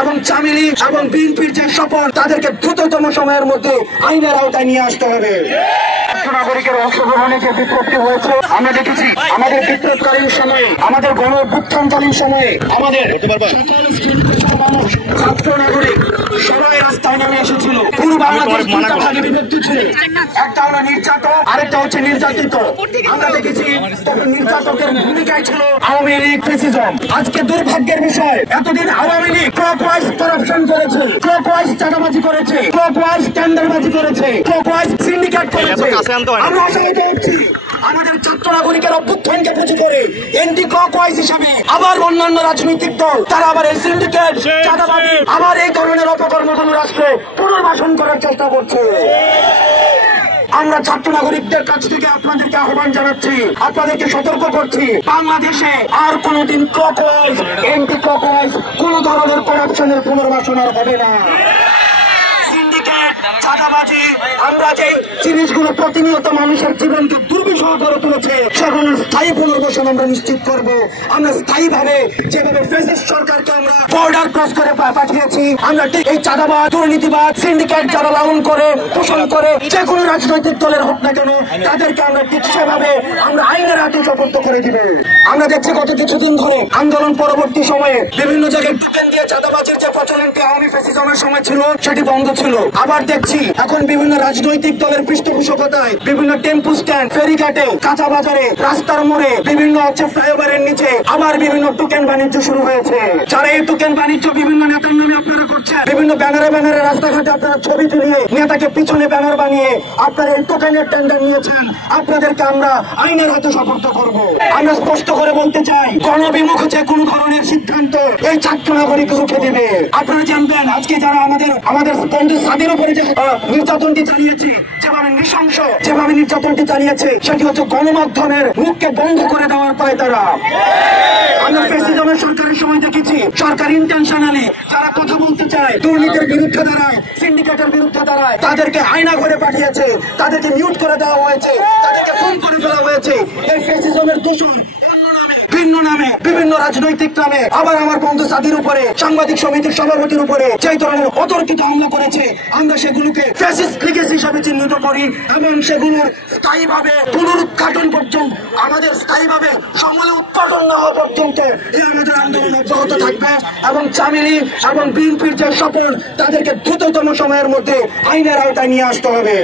এবং চামিলি এবং বিএনপির যে শপথ তাদেরকে দ্রুততম সময়ের মধ্যে আইনের আওতায় নিয়ে আসতে হবে। নাগরিকের অংশগ্রহণে যে বিপ্লবটি হয়েছে আমরা দেখেছি, আমাদের বিপ্লবকালীন সময়ে, আমাদের গণ অভ্যুত্থানকালীন সময়ে আমাদের মানুষ, ছাত্র নাগরিক সবাই রাস্তায় নেমে এসেছিল। পুরো বাংলাদেশ দুটা ভাগে বিভক্ত ছিল, একটা হলো নির্যাতক, আরেকটা হচ্ছে নির্যাতিত। আমরা দেখেছি তখন নির্যাতকের ভূমিকায় ছিল আওয়ামী লীগ, ফ্যাসিজম। আজকে দুর্ভাগ্যের বিষয়, এতদিন আওয়ামী লীগ ক্লকওয়াইজ করাপশন করেছে, ক্লকওয়াইজ চাঁদাবাজি করেছে, ক্লকওয়াইজ টেন্ডারবাজি করেছে, ক্লকওয়াইজ সিন্ডিকেট করেছে। আমরা আশাহত হচ্ছি আমাদের ছাত্র নাগরিকের অভ্যুত্থানকে পুঁজি করে এন্টি ক্লকওয়াইজ হিসেবে আবার অন্যান্য রাজনৈতিক দল তারা আবার এই সিন্ডিকেট, চাঁদাবাজি, আবার এই ধরনের অপকর্মগুলো রাষ্ট্রে পুনর্বাসন করার চেষ্টা করছে। আমরা ছাত্র নাগরিকদের কাছ থেকে আপনাদেরকে আহ্বান জানাচ্ছি, আপনাদেরকে সতর্ক করছি, বাংলাদেশে আর কোনদিন ক্লকওয়াইজ, এন্টি ক্লকওয়াইজ কোন ধরনের করাপশনের পুনর্বাসন আর হবে না। চাঁদাবাজি, আমরা যে জিনিসগুলো প্রতিনিয়ত মানুষের জীবনকে দুর্বিষহ করে তুলেছে সেগুলোর স্থায়ী পুনর্বাসন আমরা নিশ্চিত করব। আমরা স্থায়ীভাবে যেভাবে ফ্যাসিস্ট সরকারকে আমরা বর্ডার ক্রস করে পাঠিয়েছি, আমরা ঠিক এই চাঁদাবাজ, দুর্নীতিবাজ, সিন্ডিকেট যারা লালন করে পোষণ করে যে কোনো রাজনৈতিক দলের হোক না কেন তাদেরকে আমরা ঠিক সেভাবে আমরা আইনের হাতে সোপর্দ করে দিব। আমরা দেখছি গত কিছুদিন ধরে আন্দোলন পরবর্তী সময়ে বিভিন্ন জায়গায় টোকেন দিয়ে চাঁদাবাজির যে প্রচলনটি আওয়ামী ফ্যাসিজমের সময় ছিল সেটি বন্ধ ছিল। আবার দেখছি এখন বিভিন্ন রাজনৈতিক দলের পৃষ্ঠপোষকতায় বিভিন্ন টেম্পু স্ট্যান্ড, ফেরিঘাটে, কাঁচা বাজারে, রাস্তার মোড়ে, বিভিন্ন ফ্লাইওভারের নিচে আবার বিভিন্ন টোকেন বাণিজ্য শুরু হয়েছে। যারা এই টোকেন বাণিজ্য বিভিন্ন নেতার নামে আপনারা করছেন, বিভিন্ন ব্যানারে ব্যানারে রাস্তাঘাটে আপনারা ছবি তুলিয়ে নেতাকে পিছনে ব্যানার বানিয়ে আপনারা এই টোকেনের টেন্ডার নিয়েছেন, আপনাদেরকে আমরা আইনের হাতে সোপর্দ করব। আমরা স্পষ্ট করে বলতে চাই, গণবিমুখ যে কোনো ধরনের সিদ্ধান্ত এই ছাত্র নাগরিক রুখে দেবে। আপনারা জানবেন আজকে যারা আমাদের স্বাধীন উপরে যে নির্যাতনটি চালিয়েছে, যেভাবে নৃশংস যেভাবে নির্যাতনটি চালিয়েছে সেটি হচ্ছে গণমাধ্যমের মুখকে বন্ধ করে দেওয়ার পায় তারা। আমরা ফ্যাসিজমের সরকারের সময় দেখেছি সরকার ইন্টেনশনালি যারা কথা বলতে চায়, দুর্নীতির বিরুদ্ধে দাঁড়ায়, সিন্ডিকেটের বিরুদ্ধে দাঁড়ায়, তাদেরকে আয়না ঘরে পাঠিয়েছে, তাদেরকে মিউট করে দেওয়া হয়েছে, তাদেরকে খুন করে ফেলা হয়েছে। এই ফ্যাসিজমের দূষণ ভিন্ন নামে, বিভিন্ন রাজনৈতিক নামে আবার আমার বন্ধু সাদির উপরে, সাংবাদিক সমিতির সভাপতির উপরে যে ধরনের অতর্কিত হামলা করেছে আমরা সেগুলোকে ফ্যাসিস্ট লিগেসি হিসাবে চিহ্নিত করি এবং সেগুলোর স্থায়ীভাবে পুনরুদ্ঘাটন পর্যন্ত, আমাদের স্থায়ীভাবে সমূলে উৎপাদন না হওয়া পর্যন্ত এই আমাদের আন্দোলন অব্যাহত থাকবে। এবং চামিলি এবং বিএনপির যে শপথ তাদেরকে দ্রুততম সময়ের মধ্যে আইনের আওতায় নিয়ে আসতে হবে।